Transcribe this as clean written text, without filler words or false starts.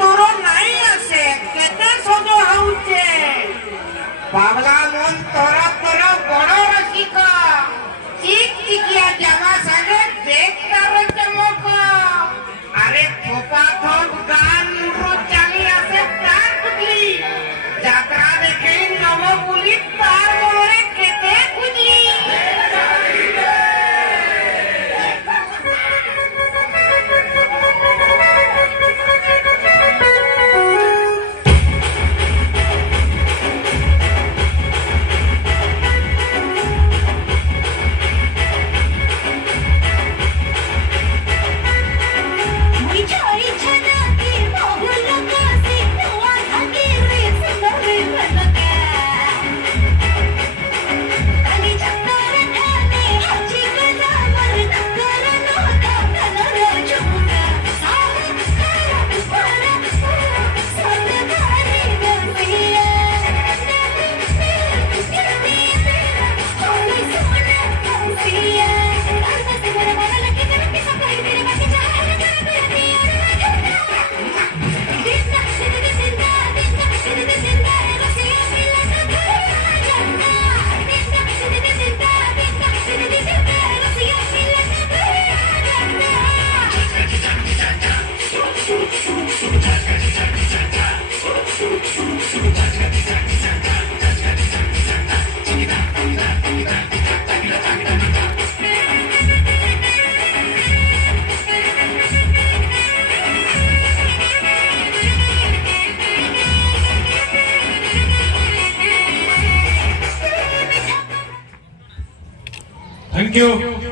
तुरो नहीं आसे केते सजो हाउचे बाबला मन तोरा तोरा बड़ो रसिका चिक चिकिया जामा संगे देखतार चमक अरे थोपा थोप गान रो चाली आसे तार कुदली यात्रा देखे नव पुली तार मोरे केते कुदली थँक्यू.